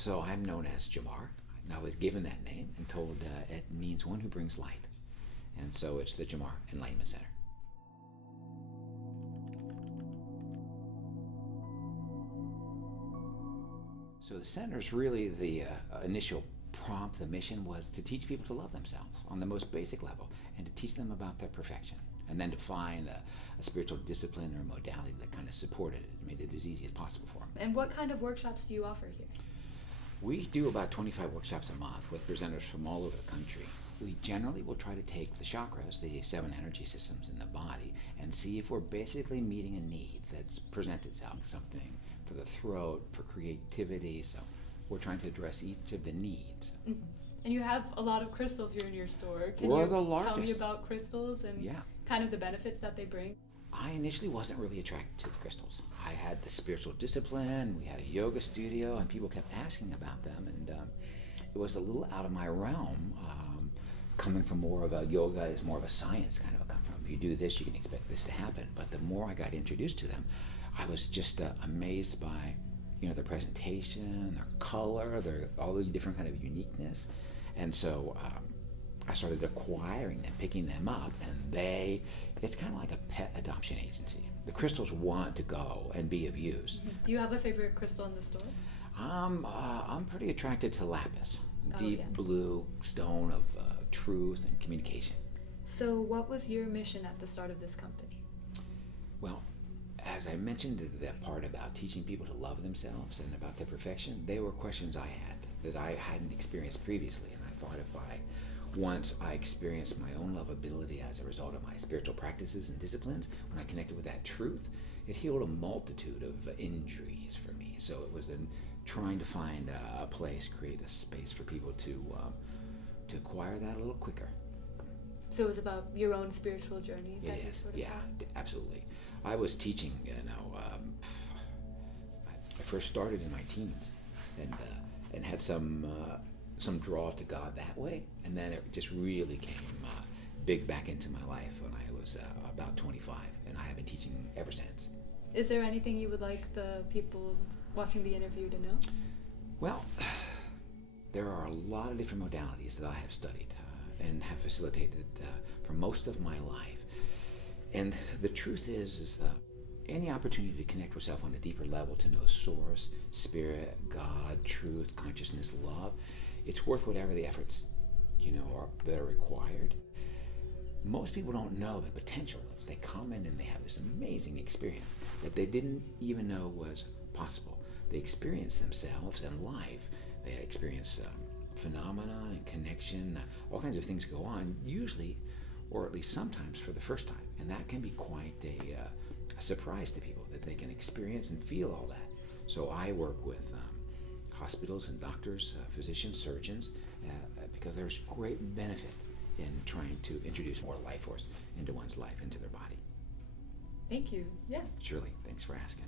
So I'm known as Jamar. I was given that name and told it means one who brings light. And so it's the Jamar Enlightenment Center. So the center's really the initial prompt, the mission was to teach people to love themselves on the most basic level and to teach them about their perfection. And then to find a spiritual discipline or modality that kind of supported it and made it as easy as possible for them. And what kind of workshops do you offer here? We do about 25 workshops a month with presenters from all over the country. We generally will try to take the chakras, the 7 energy systems in the body, and see if we're basically meeting a need that's presented itself, something for the throat, for creativity. So we're trying to address each of the needs. Mm-hmm. And you have a lot of crystals here in your store. Can We're you the largest. tell me about crystals and kind of the benefits that they bring? I initially wasn't really attracted to the crystals. I had the spiritual discipline, we had a yoga studio, and people kept asking about them, and it was a little out of my realm, coming from more of a yoga is more of a science kind of a come from. If you do this, you can expect this to happen. But the more I got introduced to them, I was just amazed by their presentation, their color, all the different kind of uniqueness. And so I started acquiring them, picking them up, and it's kind of like a pet adoption agency. The crystals want to go and be of use. Do you have a favorite crystal in the store? I'm pretty attracted to lapis, deep blue stone of truth and communication. So what was your mission at the start of this company? Well, as I mentioned that part about teaching people to love themselves and about their perfection, they were questions I had that I hadn't experienced previously, and I thought once I experienced my own lovability as a result of my spiritual practices and disciplines, when I connected with that truth, it healed a multitude of injuries for me. So it was trying to find a place, create a space for people to acquire that a little quicker. So it was about your own spiritual journey that you sort of had? Absolutely. I was teaching, I first started in my teens and had some draw to God that way, and then it just really came big back into my life when I was about 25, and I have been teaching ever since. Is there anything you would like the people watching the interview to know? Well, there are a lot of different modalities that I have studied and have facilitated for most of my life. And the truth is that any opportunity to connect with self on a deeper level, to know source, spirit, God, truth, consciousness, love, it's worth whatever the efforts, that are required. Most people don't know the potential. They come in and they have this amazing experience that they didn't even know was possible. They experience themselves and life. They experience phenomenon and connection. All kinds of things go on, usually, or at least sometimes, for the first time. And that can be quite a surprise to people, that they can experience and feel all that. So I work with hospitals and doctors, physicians, surgeons, because there's great benefit in trying to introduce more life force into one's life, into their body. Thank you. Yeah. Surely. Thanks for asking.